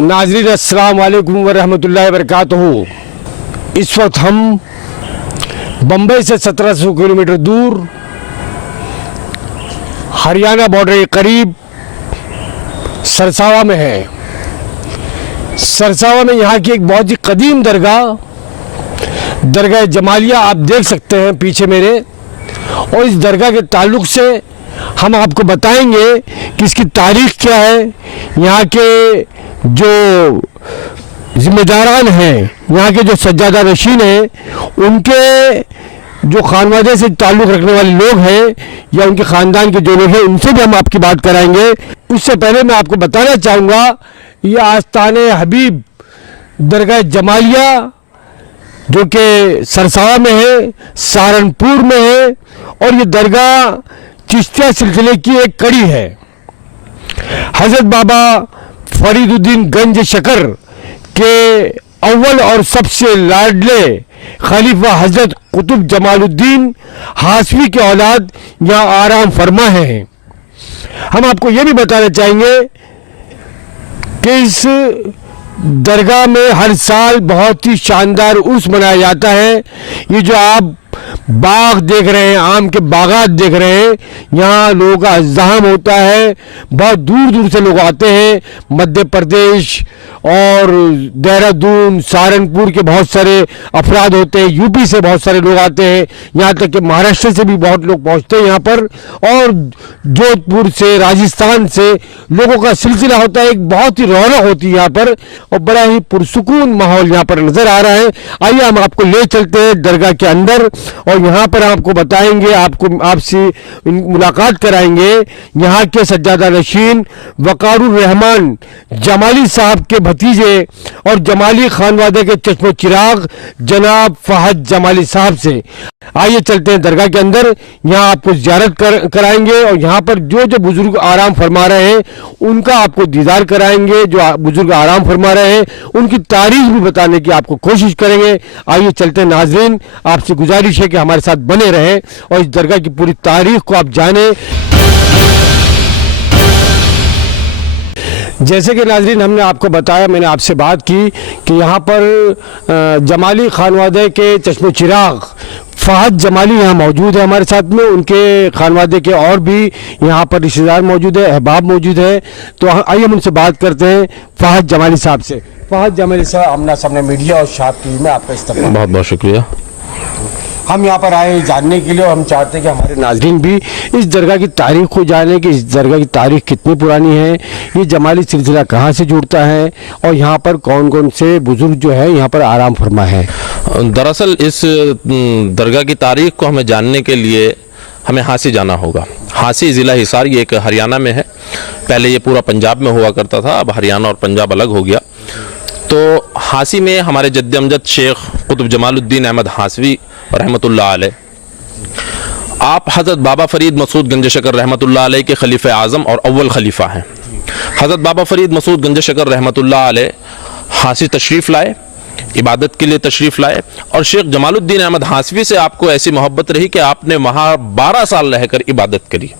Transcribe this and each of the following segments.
नाज़रीन अस्सलाम वालेकुम वरहमतुल्लाहि वबरकातुहू। इस वक्त हम बम्बई से 1700 किलोमीटर दूर हरियाणा बॉर्डर के करीब सरसावा में है। सरसावा में यहाँ की एक बहुत ही कदीम दरगाह जमालिया आप देख सकते हैं पीछे मेरे, और इस दरगाह के ताल्लुक़ से हम आपको बताएंगे कि इसकी तारीख़ क्या है, यहाँ के जो ज़िम्मेदारान हैं, यहाँ के जो सज्जादा नशीन हैं, उनके जो खानवादे से ताल्लुक़ रखने वाले लोग हैं या उनके ख़ानदान के जो लोग हैं, उनसे भी हम आपकी बात कराएंगे। उससे पहले मैं आपको बताना चाहूँगा, ये आस्ताने हबीब दरगाह जमालिया जो कि सरसावा में है, सहारनपुर में है, और ये दरगाह चिश्तिया सिलसिले की एक कड़ी है। हज़रत बाबा फरीदुद्दीन गंज शकर के अव्वल और सबसे लाडले खलीफा हज़रत कुतुब जमालुद्दीन हाशमी के औलाद यहाँ आराम फरमा हैं। हम आपको ये भी बताना चाहेंगे कि इस दरगाह में हर साल बहुत ही शानदार उर्स मनाया जाता है। ये जो आप बाग देख रहे हैं, आम के बागात देख रहे हैं, यहाँ लोगों का अज़्ज़ाम होता है, बहुत दूर दूर से लोग आते हैं। मध्य प्रदेश और देहरादून, सहारनपुर के बहुत सारे अफराद होते हैं, यूपी से बहुत सारे लोग आते हैं, यहाँ तक कि महाराष्ट्र से भी बहुत लोग पहुँचते हैं यहाँ पर, और जोधपुर से, राजस्थान से लोगों का सिलसिला होता है। एक बहुत ही रौनक होती है यहाँ पर और बड़ा ही पुरसुकून माहौल यहाँ पर नज़र आ रहा है। आइए हम आपको ले चलते हैं दरगाह के अंदर और यहाँ पर आपको बताएंगे, आपसे मुलाकात कराएंगे यहाँ के सज्जादा नशीन वक़ारुर रहमान जमाली साहब के भतीजे और जमाली खानवादे के चश्मो चिराग जनाब फहद जमाली साहब से। आइए चलते हैं दरगाह के अंदर, यहाँ आपको ज़ियारत कराएंगे और यहाँ पर जो जो बुजुर्ग आराम फरमा रहे हैं उनका आपको दीदार कराएंगे। जो बुजुर्ग आराम फरमा रहे हैं उनकी तारीख भी बताने की आपको कोशिश करेंगे। आइए चलते हैं नाज़रीन, आपसे गुजारिश है कि हमारे साथ बने रहें और इस दरगाह की पूरी तारीख को आप जानें। जैसे कि नाज़रीन हमने आपको बताया, मैंने आपसे बात की कि यहाँ पर जमाली खानवादे के चश्मो चिराग फहद जमाली यहाँ मौजूद है हमारे साथ में। उनके खानवादे के और भी यहाँ पर रिश्तेदार मौजूद है, अहबाब मौजूद है। तो आइए हम उनसे बात करते हैं फहद जमाली साहब से। फहद जमाली साहब, आमना सामने मीडिया और शाद टीवी में आपका इस्तेमाल। बहुत बहुत शुक्रिया। हम यहाँ पर आए जानने के लिए और हम चाहते हैं कि हमारे नाज़रीन भी इस दरगाह की तारीख़ को जाने कि इस दरगाह की तारीख़ कितनी पुरानी है, ये जमाली सिलसिला कहाँ से जुड़ता है और यहाँ पर कौन कौन से बुज़ुर्ग जो है यहाँ पर आराम फरमा है। दरअसल इस दरगाह की तारीख़ को हमें जानने के लिए हमें हांसी जाना होगा। हांसी ज़िला हिसार, ये एक हरियाणा में है। पहले ये पूरा पंजाब में हुआ करता था, अब हरियाणा और पंजाब अलग हो गया। तो हांसी में हमारे जद्द अमजद शेख कुतुब जमालुद्दीन अहमद हासवी रहमतुल्लाह अलैह, आप हज़रत बाबा फरीद मसूद गंज शकर रहमतुल्लाह अलैह के खलीफा आज़म और अव्वल खलीफा हैं। हज़रत बाबा फरीद मसूद गंज शकर रहमतुल्लाह अलैह हांसी तशरीफ़ लाए, इबादत के लिए तशरीफ़ लाए, और शेख जमालुद्दीन अहमद हासवी से आपको ऐसी मोहब्बत रही कि आपने वहाँ 12 साल रहकर इबादत करी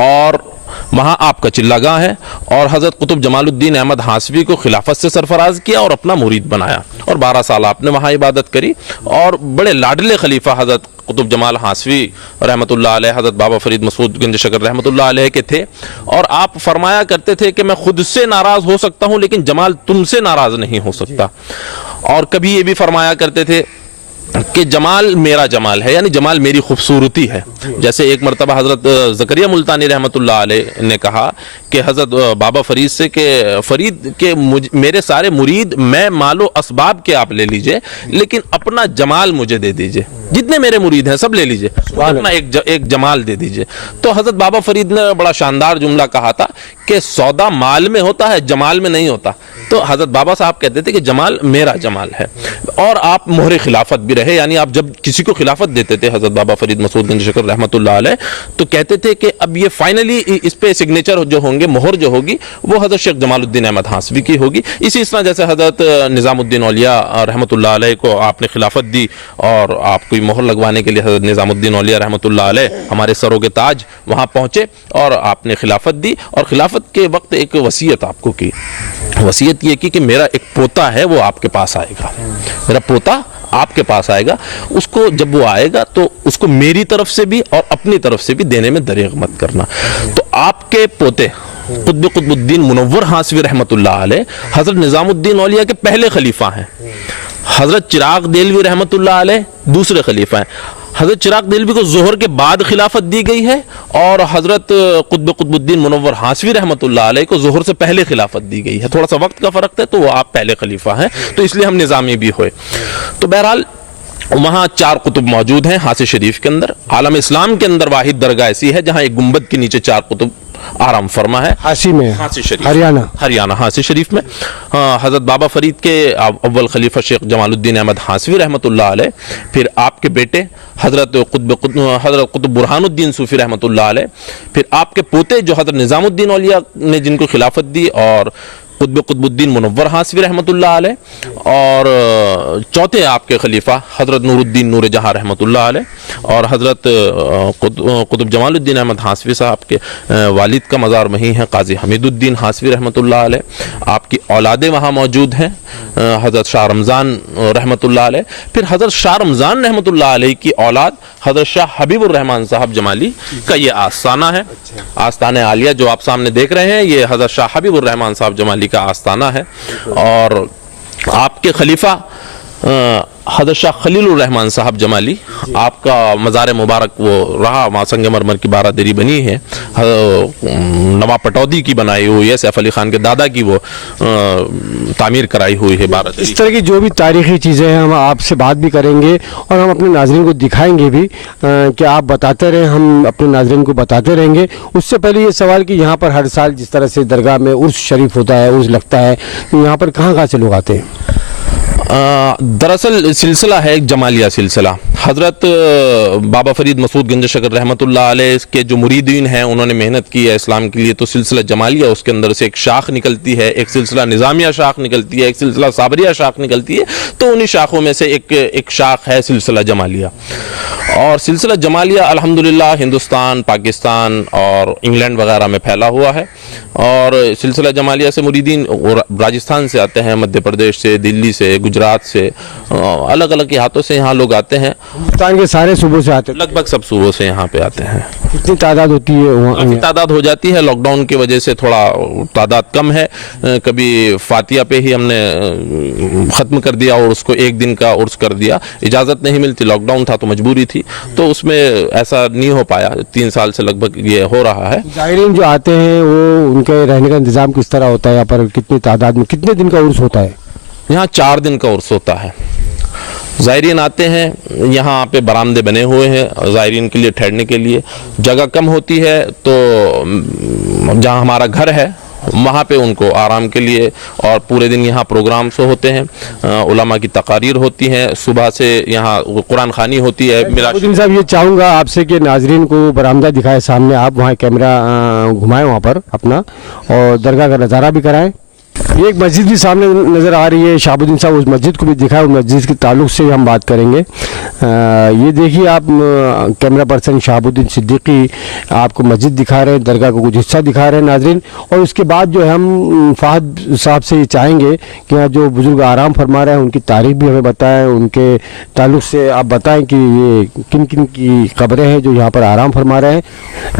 और वहाँ आपका चिल्लागाह है। और हज़रत कुतुब जमालुद्दीन अहमद हासवी को खिलाफत से सरफराज किया और अपना मुरीद बनाया, और 12 साल आपने वहाँ इबादत करी। और बड़े लाडले खलीफा हज़रत कुतुब जमाल हासवी रहमतुल्लाह अलैह हज़रत बाबा फरीद मसूद गंज शकर रहमतुल्लाह अलैह के थे। और आप फरमाया करते थे कि मैं खुद से नाराज़ हो सकता हूँ लेकिन जमाल तुमसे नाराज़ नहीं हो सकता। और कभी ये भी फरमाया करते थे कि जमाल मेरा जमाल है, यानी जमाल मेरी खूबसूरती है। जैसे एक मरतबा हज़रत ज़करिया मुल्तानी रहमतुल्लाह अलैह ने कहा कि हज़रत बाबा फरीद से कि फ़रीद के मेरे सारे मुरीद मैं मालो असबाब के आप ले लीजिए, लेकिन अपना जमाल मुझे दे दीजिए। जितने मेरे मुरीद हैं सब ले लीजिए, अपना एक जमाल दे दीजिए। तो हज़रत बाबा फरीद ने बड़ा शानदार जुमला कहा था कि सौदा माल में होता है, जमाल में नहीं होता। तो हज़रत बाबा साहब कहते थे कि जमाल मेरा जमाल है। और आप मोहरे खिलाफत भी रहे, यानी आप जब किसी को खिलाफत देते थे हज़रत बाबा फरीद मसूद गंज शकर रहमतुल्लाह अलैह, तो कहते थे कि अब ये फाइनली इस पे सिग्नेचर जो होंगे, मोहर जो होगी, वो हज़रत शेख जमालुद्दीन अहमद हासवी की होगी। इसी तरह जैसे हज़रत निज़ामुद्दीन औलिया रहमतुल्लाह अलैह को आपने खिलाफत दी और आपको मोहर लगवाने के लिए हज़रत निज़ामुद्दीन औलिया रहमतुल्लाह अलैह हमारे सरों के ताज वहाँ पहुँचे और आपने खिलाफत दी। और खिलाफत खिलाफत के वक्त एक वसीयत आपको की, वसीयत ये की कि मेरा एक पोता है वो आपके पास आएगा, मेरा पोता आपके पास आएगा, उसको जब वो आएगा तो उसको मेरी तरफ से भी और अपनी तरफ से भी देने में दरिग मत करना। तो आपके पोते कुतुबुद्दीन मुनव्वर हासवी रहमतुल्लाह अलैह हजरत निजामुद्दीन औलिया के पहले खलीफा हैं, हजरत चिराग देलवी रहमतुल्लाह अलैह दूसरे खलीफा हैं। हजरत चिराग देलवी को ज़ोहर के बाद खिलाफत दी गई है और हजरत कुतुबुद्दीन मुनव्वर हासवी रहमतुल्लाह अलैह को ज़ोहर से पहले खिलाफत दी गई है। थोड़ा सा वक्त का फ़र्क है, तो वो आप पहले खलीफा हैं, तो इसलिए हम निज़ामी भी हुए। तो बहरहाल वहाँ 4 कुतुब मौजूद हैं हासी शरीफ के अंदर। आलम इस्लाम के अंदर वाहिद दरगाह ऐसी है जहाँ एक गुंबद के नीचे 4 कुतुब आराम फरमा है। हासी में, हासी शरीफ, हरियाणा हासी शरीफ में हजरत बाबा फरीद के अव्वल खलीफा शेख जमालुद्दीन अहमद हासवी रहमतुल्लाह अलैह, फिर आपके बेटे हजरत कुतुब बुरहानुद्दीन सूफी रहमतुल्लाह अलैह, फिर आपके पोते जो हजरत निजामुद्दीन औलिया ने जिनको खिलाफत दी, और कुतुबुद्दीन मुनव्वर हासवी रहमतुल्लाह अलैह, और चौथे आपके खलीफा हजरत नूरुद्दीन नूर जहां रहमतुल्लाह अलैह, और हजरत कुतुब जमालुद्दीन अहमद हासवी साहब के वालिद का मज़ार वहीं है, काजी हमीदुद्दीन हासवी रहमतुल्लाह अलैह। आपकी औलादे वहाँ मौजूद हैं, हजरत शाह रमज़ान रहमतुल्लाह अलैह, फिर हजरत शाह रमज़ान रहमतुल्लाह अलैह की औलाद हजरत शाह हबीबुर रहमान साहब जमाली का ये आस्थाना है। आस्थाना आलिया जो आप सामने देख रहे हैं, ये हजरत शाह हबीबुर रहमान साहब जमाली का आस्थाना है। और आपके खलीफा हजरत शाह खलीलुर रहमान साहब जमाली, आपका मज़ार मुबारक वो रहा, वहाँ संग मरमर की बारादरी बनी है, नवाब पटौदी की बनाई हुई है, सैफ अली खान के दादा की वो तामीर कराई हुई है बारादरी। इस तरह की जो भी तारीख़ी चीज़ें हैं हम आपसे बात भी करेंगे और हम अपने नाज़रीन को दिखाएंगे भी कि आप बताते रहें, हम अपने नाज़रीन को बताते रहेंगे। उससे पहले ये सवाल कि यहाँ पर हर साल जिस तरह से दरगाह में उर्स शरीफ होता है, उर्स लगता है, तो यहाँ पर कहाँ कहाँ से लोग आते हैं? दरअसल सिलसिला है एक जमालिया सिलसिला। हज़रत बाबा फरीद मसूद गंज शकर रहमतुल्लाह अलैह के जो मुरीदीन हैं, उन्होंने मेहनत की है इस्लाम के लिए, तो सिलसिला जमालिया उसके अंदर से एक शाख निकलती है, एक सिलसिला निज़ामिया शाख निकलती है, एक सिलसिला साबरिया शाख निकलती है। तो उन्हीं शाखों में से एक शाख है सिलसिला जमालिया। और सिलसिला जमालिया अल्हम्दुलिल्लाह हिंदुस्तान, पाकिस्तान और इंग्लैंड वगैरह में फैला हुआ है। और सिलसिला जमालिया से मुरीदीन राजस्थान से आते हैं, मध्य प्रदेश से, दिल्ली से, गुजरात से, अलग अलग इलाकों से यहाँ लोग आते हैं। हिंदुस्तान के सारे सूबों से आते हैं, लगभग सब सूबों से यहाँ पे आते हैं। कितनी तादाद होती है वहाँ? काफ़ी तादाद हो जाती है, लॉकडाउन की वजह से थोड़ा तादाद कम है। कभी फातिया पे ही हमने ख़त्म कर दिया और उसको एक दिन का उर्स कर दिया, इजाज़त नहीं मिलती, लॉकडाउन था तो मजबूरी थी, तो उसमें ऐसा नहीं हो पाया। 3 साल से लगभग ये हो रहा है। ज़ायरीन जो आते हैं वो उनके रहने का इंतज़ाम किस तरह होता है? यहाँ पर कितनी तादाद में कितने दिन का उर्स होता है? यहाँ 4 दिन का उर्स होता है। ज़ायरीन आते हैं, यहाँ पे बरामदे बने हुए हैं ज़ायरीन के लिए ठहरने के लिए। जगह कम होती है तो जहाँ हमारा घर है वहाँ पे उनको आराम के लिए, और पूरे दिन यहाँ प्रोग्राम्स होते हैं, उलमा की तकारीर होती हैं, सुबह से यहाँ कुरान खानी होती है। मिलादुद्दीन साहब, ये चाहूँगा आपसे कि नाजरीन को बरामदा दिखाए सामने, आप वहाँ कैमरा घुमाएं वहाँ पर अपना, और दरगाह का नज़ारा भी कराएं। ये एक मस्जिद भी सामने नज़र आ रही है, शहाबुद्दीन साहब उस मस्जिद को भी दिखाए, उस मस्जिद के ताल्लुक से हम बात करेंगे। ये देखिए आप कैमरा पर्सन शहाबुद्दीन सिद्दीकी आपको मस्जिद दिखा रहे हैं, दरगाह को कुछ हिस्सा दिखा रहे हैं नाजरीन। और उसके बाद जो है हम फ़हद साहब से ये चाहेंगे कि यहाँ जो बुज़ुर्ग आराम फरमा रहे हैं उनकी तारीख भी हमें बताएं, उनके ताल्लुक से आप बताएं कि ये किन किन की कब्रें हैं जो यहाँ पर आराम फरमा रहे हैं।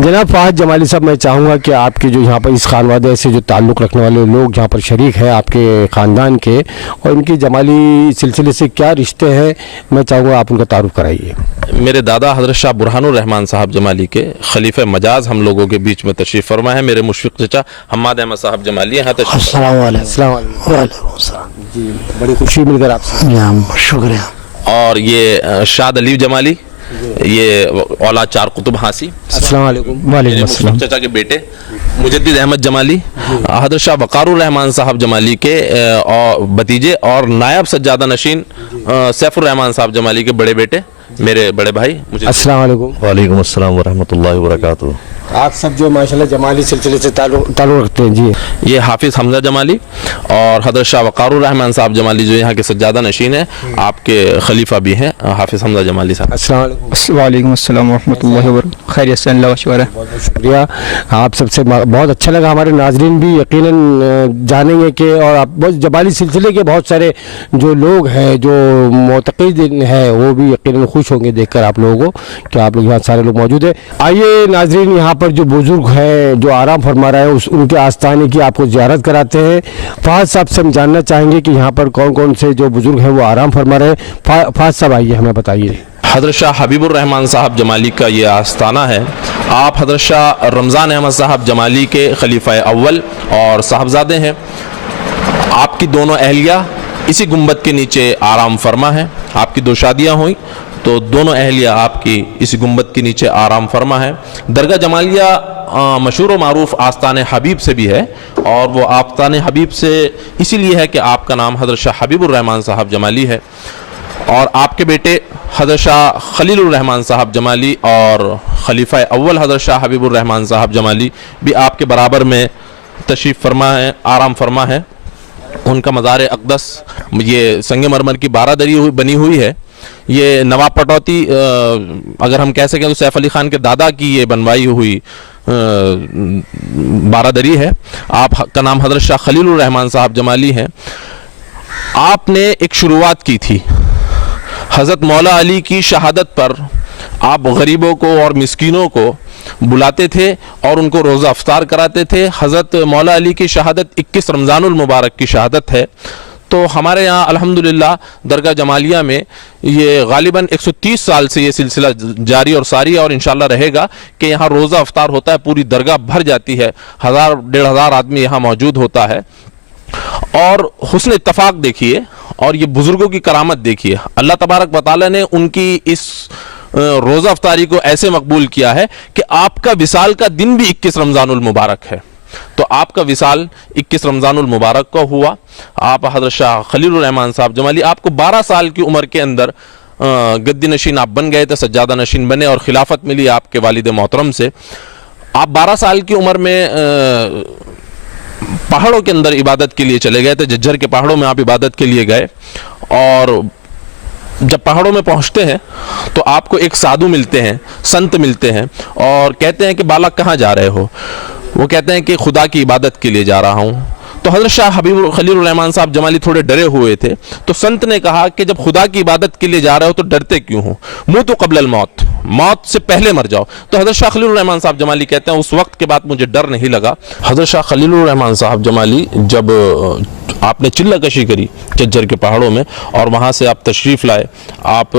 जनाब फ़हद जमाली साहब, मैं चाहूँगा कि आपके जो यहाँ पर इस खानवादे से जो ताल्लुक़ रखने वाले लोग यहाँ पर शरीक है आपके ख़ानदान के, और इनकी जमाली सिलसिले से क्या रिश्ते हैं, मैं चाहूँगा आप उनका तारुफ कराइए। मेरे दादा हज़रत शाह बुरहानुर रहमान साहब जमाली के खलीफा मजाज हम लोगों के बीच में तशरीफ़ फरमा है। मेरे मुशफ़िक़ चचा हम्माद अहमद साहब जमाली यहाँ तशरीफ़। अस्सलाम वालेकुम। जी, बड़ी खुशी मिलकर आपसे। शुक्रिया। और ये शाद अली जमाली, ये औलाद 4 कुतुब हासी। अस्सलाम वालेकुम। वालेकुम अस्सलाम। चाचा के बेटे मुजद्दिद अहमद जमाली, हज़रत शाह वक़ारुर रहमान साहब जमाली के और भतीजे, और नायब सज्जादा नशीन सैफुर रहमान साहब जमाली के बड़े बेटे, मेरे बड़े भाई। अस्सलाम वालेकुम। वालेकुम अस्सलाम व रहमतुल्लाहि व बरकातुहू। आप सब जो माशाल्लाह जमाली सिलसिले से ताल्लुक़ रखते हैं। जी ये हाफिज़ हमज़ा जमाली और हज़रत शाह वक़ारुर रहमान साहब जमाली जो यहाँ के सज्जादा नशीन हैं, आपके खलीफा भी हैं हाफिज़ हमज़ा जमाली साहब। अस्सलाम वालेकुम। वालेकुम अस्सलाम वरहमतुल्लाहि वबरकातुहू। खैरियत से, अल्लाह का शुक्र है। बहुत बहुत शुक्रिया, आप सबसे बहुत अच्छा लगा। हमारे नाजरीन भी यकीनन जानेंगे कि और आप बहुत जमाली सिलसिले के बहुत सारे जो लोग हैं जो मोतक़िद हैं वो भी यकीनन खुश होंगे देखकर आप लोगों को कि आप लोग यहाँ सारे लोग मौजूद हैं। आइए नाजरीन, यहाँ पर जो बुजुर्ग हैं जो आराम फरमा रहे हैं उनके आस्थाने की आपको ज़ियारत कराते हैं। फाज साहब से हम जानना चाहेंगे कि यहाँ पर कौन कौन से जो बुजुर्ग हैं वो आराम फरमा रहे हैं। फाज साहब आइए, हमें बताइए। हज़रत शाह हबीबुर रहमान साहब जमाली का ये आस्थाना है। आप हज़रत शाह रमज़ान अहमद साहब जमाली के खलीफा अव्वल और साहबजादे हैं। आपकी दोनों अहलिया इसी गुंबद के नीचे आराम फरमा है। आपकी दो शादियाँ हुई तो दोनों अहलिया आपकी इसी गुंबद के नीचे आराम फरमा है। दरगाह जमालिया मशहूर व मारूफ आस्तान हबीब से भी है और वो आस्तान हबीब से इसीलिए है कि आपका नाम हज़रत शाह हबीबुर रहमान साहब जमाली है। और आपके बेटे हज़रत शाह खलीलुर रहमान साहब जमाली और खलीफा अव्वल हज़रत शाह हबीबुर रहमान साहब जमाली भी आपके बराबर में तशरीफ़ फरमा है, आराम फरमा है। उनका मज़ार अक़दस ये संगमरमर की बारादरी बनी हुई है। ये नवाब पटौती अगर हम कह सकें तो सैफ अली ख़ान के दादा की ये बनवाई हुई बारादरी है। आपका नाम हज़रत शाह खलीलुर रहमान साहब जमाली है। आपने एक शुरुआत की थी हज़रत मौला अली की शहादत पर। आप गरीबों को और मिस्कीनों को बुलाते थे और उनको रोज़ा अफ्तार कराते थे। हज़रत मौला अली की शहादत 21 रमज़ानुल मुबारक की शहादत है। तो हमारे यहाँ अल्हम्दुलिल्लाह दरगाह जमालिया में ये गालिबन 130 साल से ये सिलसिला जारी और सारी है और इंशाल्लाह रहेगा कि यहाँ रोज़ा अफ्तार होता है, पूरी दरगाह भर जाती है, 1000-1500 आदमी यहाँ मौजूद होता है। और हुस्न इत्तफाक देखिए और ये बुज़ुर्गों की करामत देखिए। अल्लाह तबारक व तआला ने उनकी इस रोज़ा अफ्तारी को ऐसे मकबूल किया है कि आपका विसाल का दिन भी 21 रमज़ानुल मुबारक है। तो आपका विसाल 21 रमज़ानुल मुबारक का हुआ। आप हज़रत शाह खलीलुर रहमान साहब जमाली, आपको 12 साल की उम्र के अंदर गद्दी नशीन आप बन गए थे, सज्जादा नशीन बने और खिलाफत मिली आपके वालिद मोहतरम से। आप 12 साल की उम्र में पहाड़ों के अंदर इबादत के लिए चले गए थे। झज्जर के पहाड़ों में आप इबादत के लिए गए और जब पहाड़ों में पहुंचते हैं तो आपको एक साधु मिलते हैं, संत मिलते हैं और कहते हैं कि बालक कहाँ जा रहे हो? वो कहते हैं कि खुदा की इबादत के लिए जा रहा हूँ। तो हज़रत शाह हबीबुर खलीलुर रहमान साहब जमाली थोड़े डरे हुए थे। तो संत ने कहा कि जब खुदा की इबादत के लिए जा रहे हो तो डरते क्यों हो? मुँह तो कब्ल मौत, मौत से पहले मर जाओ। तो हज़रत शाह खलीलुर रहमान साहब जमाली कहते हैं उस वक्त के बाद मुझे डर नहीं लगा। हज़रत शाह खलीलुर रहमान साहब जमाली जब आपने चिल्ला कशी करी झज्जर के पहाड़ों में और वहाँ से आप तशरीफ़ लाए, आप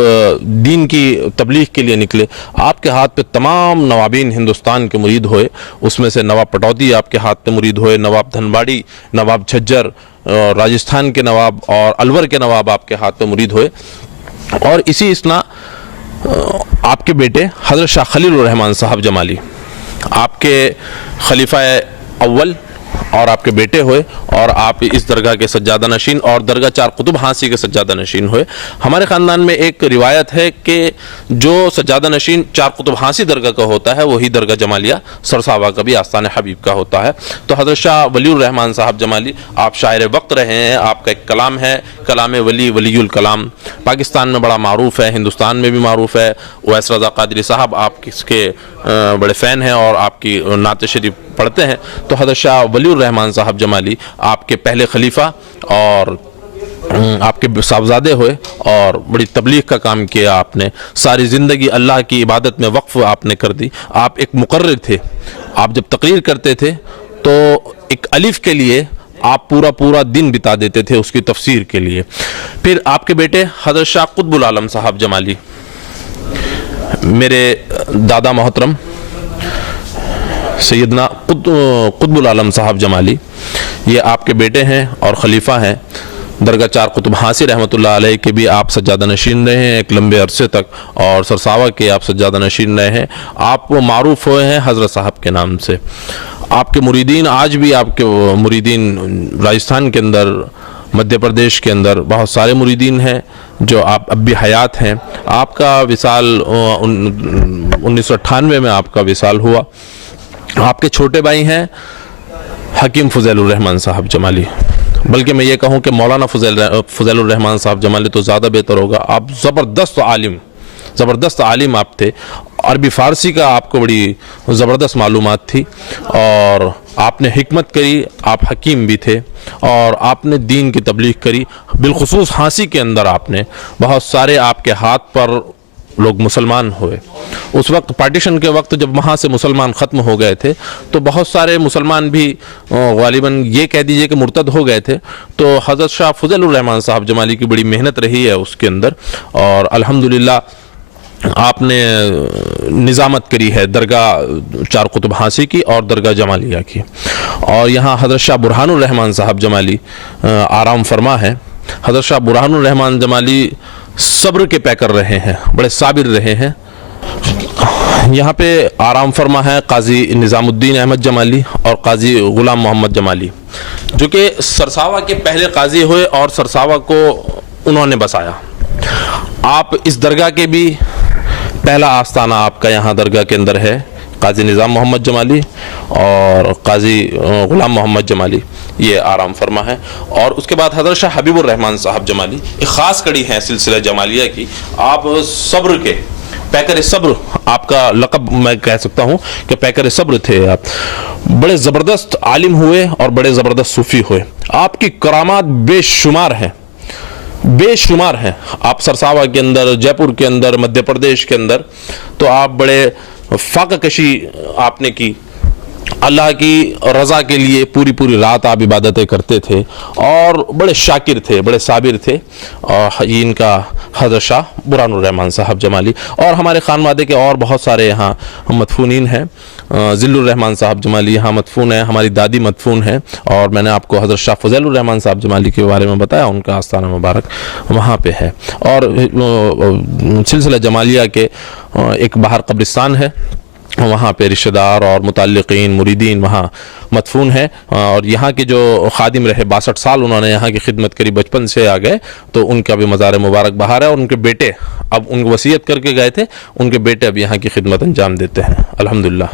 दीन की तबलीग के लिए निकले, आपके हाथ पे तमाम नवाबीन हिंदुस्तान के मुरीद हुए। उसमें से नवाब पटौदी आपके हाथ पे मुरीद हुए, नवाब धनबाड़ी, नवाब झज्जर, राजस्थान के नवाब और अलवर के नवाब आपके हाथ पे मुरीद हुए। और इसी इसना आपके बेटे हज़रत शाह खलीलुर रहमान साहब जमाली आपके खलीफा अव्वल और आपके बेटे हुए और आप इस दरगाह के सज्जादा नशीन और दरगाह चार कुतुब हांसी के सज्जादा नशीन हुए। हमारे ख़ानदान में एक रिवायत है कि जो सज्जादा नशीन चार कुतुब हांसी दरगाह का होता है वही दरगाह जमालिया सरसावा का भी आस्तान हबीब का होता है। तो हज़रत शाह वलीउर रहमान साहब जमाली आप शायर वक्त रहे हैं। आपका एक कलाम है, कलाम वली वलीउल कलाम, पाकिस्तान में बड़ा मारूफ है, हिंदुस्तान में भी मारूफ है। उवैस रज़ा क़ादरी साहब आप किसके बड़े फ़ैन हैं और आपकी नात शरीफ पढ़ते हैं। तो हज़रत शाह वलीउर रहमान साहब जमाली आपके पहले खलीफा और आपके साहबजादे हुए और बड़ी तबलीग का काम किया आपने। सारी ज़िंदगी अल्लाह की इबादत में वक्फ आपने कर दी। आप एक मुकर्रिर थे। आप जब तकरीर करते थे तो एक अलिफ के लिए आप पूरा दिन बिता देते थे उसकी तफसीर के लिए। फिर आपके बेटे हज़रत शाह कुतुबुल आलम साहब जमाली, मेरे दादा मोहतरम सैयदना कुतुबुल आलम साहब जमाली, ये आपके बेटे हैं और ख़लीफ़ा हैं। दरगाह चार कुतुब हांसी रहमतुल्लाह अलैह के भी आप सज्जादा नशीन रहे हैं एक लंबे अरसे तक और सरसावा के आप सज्जादा नशीन रहे हैं। आप वो मारूफ हुए हैं हज़रत साहब के नाम से। आपके मुरीदीन आज भी आपके मुरीदीन राजस्थान के अंदर, मध्य प्रदेश के अंदर बहुत सारे मुरीदीन हैं जो आप अब भी हयात हैं। आपका विसाल 1998 में आपका विसाल हुआ آپ کے چھوٹے بھائی ہیں حکیم فضیل الرحمان صاحب جمالی، بلکہ میں یہ کہوں کہ مولانا فضیل الرحمان صاحب جمالی تو زیادہ بہتر ہوگا. آپ زبردست عالم آپ تھے. عربی فارسی کا آپ کو بڑی زبردست معلومات تھی اور آپ نے حکمت کری. آپ حکیم بھی تھے اور آپ نے دین کی تبلیغ کری. بالخصوص ہانسی کے اندر آپ نے بہت سارے آپ کے ہاتھ پر لوگ مسلمان ہوئے. اس وقت پارٹیشن کے وقت جب وہاں سے مسلمان ختم ہو گئے تھے تو بہت سارے مسلمان بھی غالباً یہ کہہ دیجئے کہ مرتد ہو گئے تھے. تو حضرت شاہ فضل الرحمان صاحب جمالی کی بڑی محنت رہی ہے اس کے اندر، اور الحمدللہ آپ نے نظامت کری ہے درگاہ چار قطب ہانسی کی اور درگاہ جمالیہ کی. اور یہاں حضرت شاہ برہان الرحمان صاحب جمالی آرام فرما ہے. حضرت شاہ برہان الرحمان جمالی صبر کے پیکر رہے ہیں، بڑے صابر رہے ہیں. یہاں پہ آرام فرما ہے قاضی نظام الدین احمد جمالی اور قاضی غلام محمد جمالی، جو کہ سرساوا کے پہلے قاضی ہوئے اور سرساوا کو انہوں نے بسایا. آپ اس درگاہ کے بھی پہلا آستانہ آپ کا یہاں درگاہ کے اندر ہے. قاضی نظام محمد جمالی اور قاضی غلام محمد جمالی یہ آرام فرما ہے. اور اس کے بعد حضرت شاہ حبیب الرحمان صاحب جمالی ایک خاص کڑی ہے سلسلہ جمالیہ کی. آپ صبر کے پیکر صبر، آپ کا لقب میں کہہ سکتا ہوں کہ پیکر صبر تھے. آپ بڑے زبردست عالم ہوئے اور بڑے زبردست صوفی ہوئے. آپ کی کرامات بے شمار ہیں، بے شمار ہیں. آپ سرساوا کے اندر، جے پور کے اندر، مدھیہ پردیش کے اندر تو آپ بڑے فاقہ کشی آپ نے کی. اللہ کی رضا کے لیے پوری رات آپ عبادتیں کرتے تھے اور بڑے شاکر تھے، بڑے صابر تھے. اور یہ ان کا حضرت شاہ برہان الرحمان صاحب جمالی. اور ہمارے خانوادے کے اور بہت سارے یہاں مدفونین ہیں. ذل الرحمان صاحب جمالی یہاں مدفون ہیں، ہماری دادی مدفون ہیں. اور میں نے آپ کو حضرت شاہ فضیل الرحمان صاحب جمالی کے بارے میں بتایا، ان کا آستانہ مبارک وہاں پہ ہے. اور سلسلہ جمالیہ کے ایک باہر قبرستان ہے، وہاں پہ رشتہ دار اور متعلقین مریدین وہاں مدفون ہیں. اور یہاں کے جو خادم رہے 62 سال انہوں نے یہاں کی خدمت کری، بچپن سے آ گئے، تو ان کا بھی مزار مبارک باہر ہے. اور ان کے بیٹے اب ان کو وصیت کر کے گئے تھے، ان کے بیٹے اب یہاں کی خدمت انجام دیتے ہیں الحمدللہ.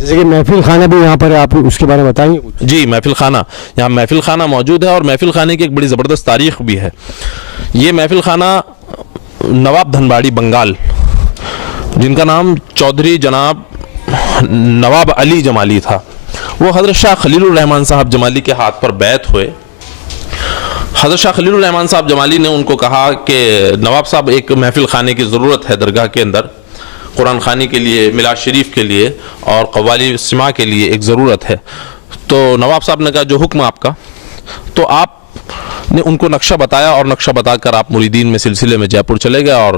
جیسے کہ محفل خانہ بھی یہاں پر ہے، آپ اس کے بارے میں بتائیں گے؟ جی، محفل خانہ، یہاں محفل خانہ موجود ہے اور محفل خانے کی ایک بڑی زبردست تاریخ بھی ہے. یہ محفل خانہ نواب دھنباڑی بنگال، جن کا نام چودھری جناب نواب علی جمالی تھا، وہ حضرت شاہ خلیل الرحمان صاحب جمالی کے ہاتھ پر بیعت ہوئے. حضرت شاہ خلیل الرحمان صاحب جمالی نے ان کو کہا کہ نواب صاحب ایک محفل خانے کی ضرورت ہے درگاہ کے اندر، قرآن خوانی کے لیے، میلاد شریف کے لیے اور قوالی سماع کے لیے ایک ضرورت ہے. تو نواب صاحب نے کہا جو حکم آپ کا. تو آپ نے ان کو نقشہ بتایا اور نقشہ بتا کر آپ مریدین میں سلسلے میں جے پور چلے گئے اور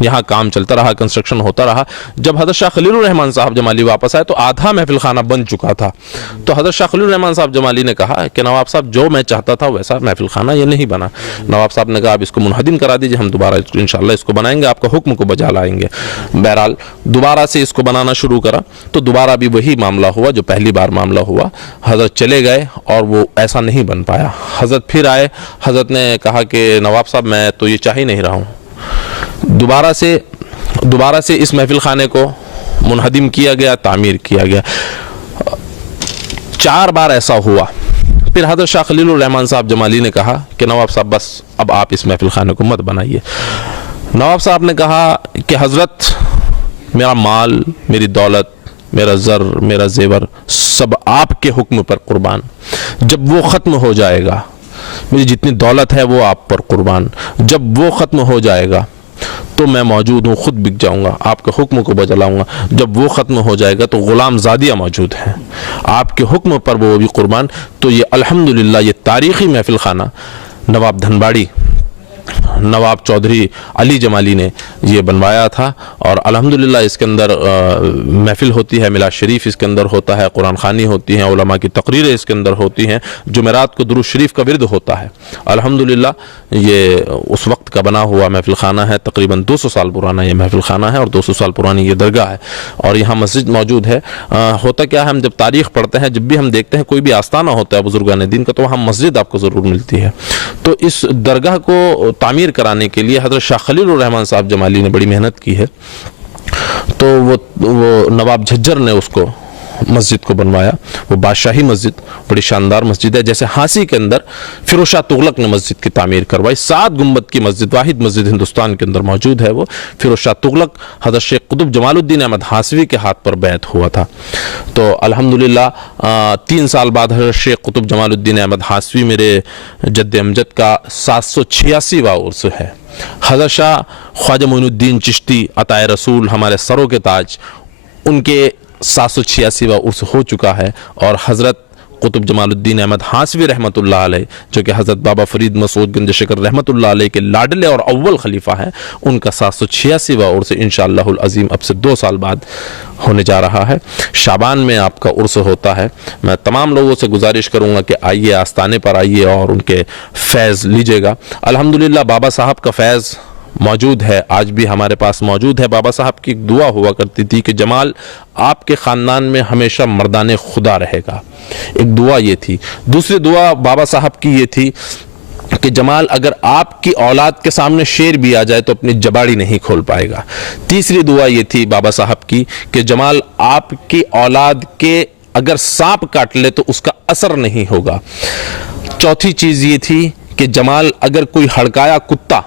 یہاں کام چلتا رہا، کنسٹرکشن ہوتا رہا. جب حضرت شاہ خلیل الرحمان صاحب جمالی واپس آئے تو آدھا محفل خانہ بن چکا تھا. تو حضرت شاہ خلیل الرحمان صاحب جمالی نے کہا کہ نواب صاحب جو میں چاہتا تھا ویسا محفل خانہ یہ نہیں بنا. نواب صاحب نے کہا آپ اس کو منہدم کرا دیجئے، ہم دوبارہ انشاءاللہ اس کو بنائیں گے، آپ کا حکم کو بجا لائیں گے. بہرحال دوبارہ سے اس کو بنانا شروع کرا تو دوبارہ بھی وہی معاملہ ہوا جو پہلی بار معاملہ ہوا. حضرت چلے گئے اور وہ ایسا نہیں بن پایا. حضرت پھر آئے، حضرت نے کہا کہ نواب صاحب میں تو یہ چاہ ہی نہیں رہا ہوں. دوبارہ سے اس محفل خانے کو منہدم کیا گیا، تعمیر کیا گیا. 4 بار ایسا ہوا. پھر حضرت شاہ خلیل الرحمان صاحب جمالی نے کہا کہ نواب صاحب بس اب آپ اس محفل خانے کو مت بنائیے. نواب صاحب نے کہا کہ حضرت میرا مال، میری دولت، میرا زر، میرا زیور سب آپ کے حکم پر قربان. جب وہ ختم ہو جائے گا، میری جتنی دولت ہے وہ آپ پر قربان، جب وہ ختم ہو جائے گا تو میں موجود ہوں، خود بک جاؤں گا، آپ کے حکم کو بجا لاؤں گا. جب وہ ختم ہو جائے گا تو غلام زادیہ موجود ہیں، آپ کے حکم پر وہ بھی قربان. تو یہ الحمدللہ یہ تاریخی محفل خانہ نواب دھنباڑی، نواب چودھری علی جمالی نے یہ بنوایا تھا. اور الحمدللہ اس کے اندر محفل ہوتی ہے، میلاد شریف اس کے اندر ہوتا ہے، قرآن خوانی ہوتی ہیں، علماء کی تقریریں اس کے اندر ہوتی ہیں، جمعرات کو درود شریف کا ورد ہوتا ہے. الحمدللہ یہ اس وقت کا بنا ہوا محفل خانہ ہے. تقریباً 200 سال پرانا یہ محفل خانہ ہے اور 200 سال پرانی یہ درگاہ ہے. اور یہاں مسجد موجود ہے. ہوتا کیا ہے، ہم جب تاریخ پڑھتے ہیں، جب بھی ہم دیکھتے ہیں کوئی بھی آستانہ ہوتا ہے بزرگان دین کا، تو وہاں مسجد آپ کو ضرور ملتی ہے. تو اس درگاہ کو تعمیر کرانے کے لیے حضرت شاہ خلیل الرحمان صاحب جمالی نے بڑی محنت کی ہے. تو وہ نواب جھجر نے اس کو मस्जिद को बनवाया। वो बादशाही मस्जिद बड़ी शानदार मस्जिद है। जैसे हांसी के अंदर फिरोज शाह तुगलक ने मस्जिद की तामीर करवाई, 7 गुंबद की मस्जिद, वाहिद मस्जिद हिंदुस्तान के अंदर मौजूद है। वो फिरोज शाह तुगलक हज़रत शेख कुतुब जमालुद्दीन अहमद हासवी के हाथ पर बैत हुआ था। तो अल्हम्दुलिल्लाह 3 साल बाद हज़रत शेख कुतुब जमालुद्दीन अहमद हासवी मेरे जद्द अमजद का 786वां उर्स है। हज़रत शाह ख्वाजा मोइनुद्दीन चिश्ती अताए रसूल हमारे सरों के ताज, उनके 786वां उर्स हो चुका है। और हज़रत कुतुब जमालुद्दीन अहमद हासवी रहमतुल्लाह अलैह, जो कि हज़रत बाबा फरीद मसूद गंज शिकर रहमतुल्लाह अलैह के लाडले और अव्वल खलीफा हैं, उनका 786वां उर्स इंशाअल्लाहुल अज़ीम अब से 2 साल बाद होने जा रहा है। शाबान में आपका उर्स होता है। मैं तमाम लोगों से गुजारिश करूँगा कि आइए, आस्ताने पर आइए और उनके फैज़ लीजिएगा। अल्हम्दुलिल्लाह बाबा साहब का फैज़ मौजूद है, आज भी हमारे पास मौजूद है। बाबा साहब की एक दुआ हुआ करती थी कि जमाल आपके ख़ानदान में हमेशा मर्दाने खुदा रहेगा, एक दुआ ये थी। दूसरी दुआ बाबा साहब की ये थी कि जमाल अगर आपकी औलाद के सामने शेर भी आ जाए तो अपनी जबाड़ी नहीं खोल पाएगा। तीसरी दुआ ये थी बाबा साहब की कि जमाल आपकी औलाद के अगर सांप काट ले तो उसका असर नहीं होगा। चौथी चीज़ ये थी कि जमाल अगर कोई हड़काया कुत्ता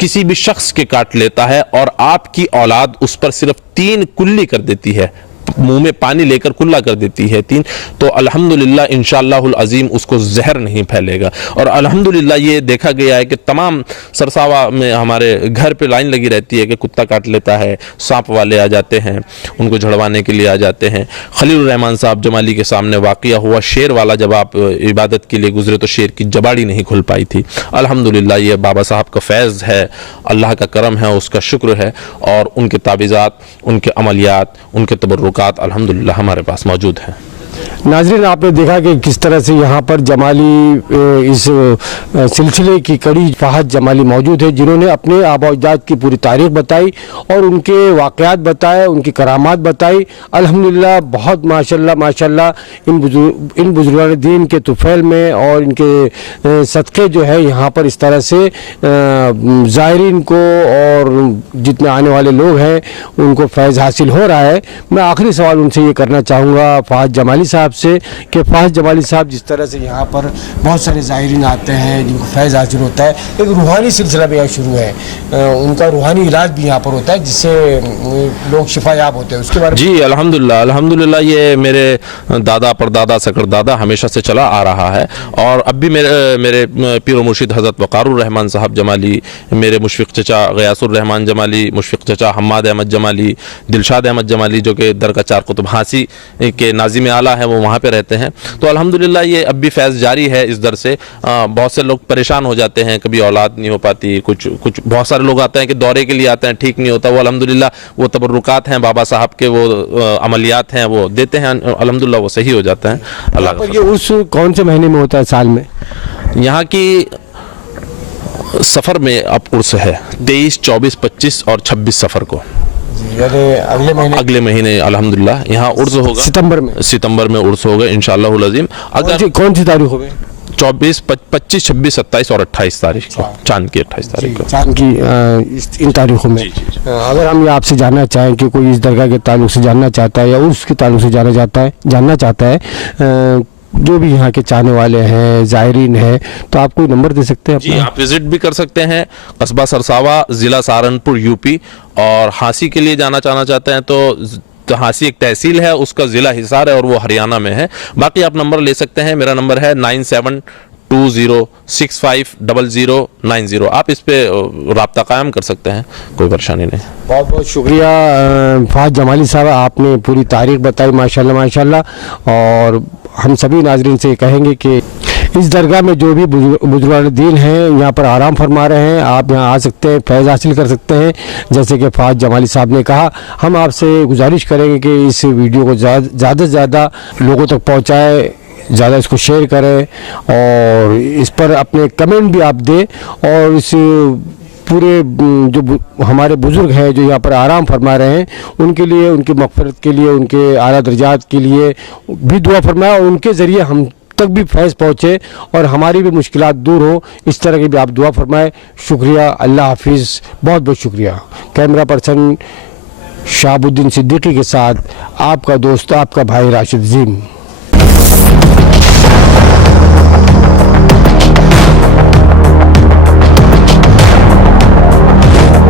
किसी भी शख्स के काट लेता है और आपकी औलाद उस पर सिर्फ 3 कुल्ली कर देती है, मुंह में पानी लेकर कुल्ला कर देती है 3, तो अल्हम्दुलिल्लाह इंशाअल्लाहुल अज़ीम उसको जहर नहीं फैलेगा। और अल्हम्दुलिल्लाह ये देखा गया है कि तमाम सरसावा में हमारे घर पे लाइन लगी रहती है कि कुत्ता काट लेता है, सांप वाले आ जाते हैं, उनको झड़वाने के लिए आ जाते हैं। खलीलुर रहमान साहब जमाली के सामने वाक़या हुआ, शेर वाला जब आप इबादत के लिए गुजरे तो शेर की जबाड़ी नहीं खुल पाई थी। अल्हम्दुलिल्लाह ये बाबा साहब का फैज़ है, अल्लाह का करम है, उसका शुक्र है। और उनके तावीज़ात, उनके अमलियात, उनके तबर्रुकात अल्हम्दुलिल्लाह हमारे पास मौजूद हैं। नाज़रीन, आपने देखा कि किस तरह से यहाँ पर जमाली इस सिलसिले की कड़ी फ़हद जमाली मौजूद है, जिन्होंने अपने आबा अजदाद की पूरी तारीख़ बताई और उनके वाक़यात बताए, उनकी करामात बताई। अल्हम्दुलिल्लाह बहुत माशाल्लाह इन बुजुर्गान दीन के तुफ़ैल में और इनके सदक़े जो है यहाँ पर इस तरह से ज़ायरीन को और जितने आने वाले लोग हैं उनको फैज़ हासिल हो रहा है। मैं आखिरी सवाल उनसे ये करना चाहूँगा फ़हद जमाली साहब से कि फ़हद जमाली साहब जिस तरह से यहाँ पर बहुत सारे ज़ायरीन आते हैं जिनको फैज़ हासिल होता है, एक रूहानी सिलसिला भी यहाँ शुरू है, उनका रूहानी इलाज भी यहाँ पर होता है जिससे लोग शिफायाब होते हैं, उसके बारे में? जी अल्हम्दुलिल्लाह ये मेरे दादा परदादा सकरदादा हमेशा से चला आ रहा है। और अब भी मेरे पीर मुर्शिद हज़रत वक़ारुर रहमान साहब जमाली, मेरे मुशफ़िक़ चचा गयासुर रहमान जमाली, मुशफ़िक़ चचा हम्माद अहमद जमाली, दिलशाद अहमद जमाली जो कि दरगाह चार कुतुब हांसी के नाज़िम आला है, वो वहाँ पे रहते हैं। तो अल्हम्दुलिल्लाह ये अब भी फैज़ जारी है इस दर से। बहुत से लोग परेशान हो जाते हैं, कभी औलाद नहीं हो पाती, कुछ बहुत सारे लोग आते हैं कि दौरे के लिए आते हैं, ठीक नहीं होता। वो अल्हम्दुलिल्लाह वो तबर्रुकात हैं बाबा साहब के, वो अमलियात हैं, वो देते हैं, अल्हम्दुलिल्लाह वो सही हो जाता है। अल्लाह का ये उस कौन से महीने में होता है साल में? यहाँ की सफ़र में अब उर्स है 23, 24, 25 और 26 सफ़र को, अगले महीने अल्हम्दुलिल्लाह यहाँ उर्स होगा। सितंबर में उर्स होगा इंशाअल्लाहुल अज़ीम। अगर कौन सी तारीख होगी? 24, 25, 26, 27 और 28 तारीख को, चांद की 28 तारीख को, चांद की इन तारीखों में। अगर हम ये आपसे जानना चाहें कि कोई इस दरगाह के ताल्लुक से जानना चाहता है या उसके ताल्लुक से जानना चाहता है, जो भी यहाँ के चाहने वाले हैं, ज़ायरीन हैं, तो आप कोई नंबर दे सकते हैं? जी, आप विजिट भी कर सकते हैं। कस्बा सरसावा, ज़िला सहारनपुर, यूपी। और हांसी के लिए जाना चाहते हैं तो हांसी एक तहसील है, उसका ज़िला हिसार है और वो हरियाणा में है। बाकी आप नंबर ले सकते हैं, मेरा नंबर है 9720650090। आप इस पे राब्ता कायम कर सकते हैं, कोई परेशानी नहीं। बहुत बहुत शुक्रिया फ़हद जमाली साहब, आपने पूरी तारीख़ बताई माशाल्लाह। और हम सभी नाज़रीन से कहेंगे कि इस दरगाह में जो भी बुजुर्गान दीन हैं यहाँ पर आराम फरमा रहे हैं, आप यहाँ आ सकते हैं, फैज़ हासिल कर सकते हैं। जैसे कि फ़हद जमाली साहब ने कहा, हम आपसे गुजारिश करेंगे कि इस वीडियो को ज़्यादा से ज़्यादा लोगों तक पहुँचाएँ, ज़्यादा इसको शेयर करें और इस पर अपने कमेंट भी आप दें। और इस पूरे जो हमारे बुज़ुर्ग हैं जो यहाँ पर आराम फरमा रहे हैं, उनके लिए, उनकी मग़फ़िरत के लिए, उनके आला दर्जात के लिए भी दुआ फरमाएं और उनके ज़रिए हम तक भी फैज़ पहुँचे और हमारी भी मुश्किलात दूर हो, इस तरह की भी आप दुआ फरमाएं। शुक्रिया, अल्लाह हाफिज़, बहुत बहुत शुक्रिया। कैमरा पर्सन शहाबुद्दीन सिद्दीकी के साथ आपका दोस्त आपका भाई राशिद जीम।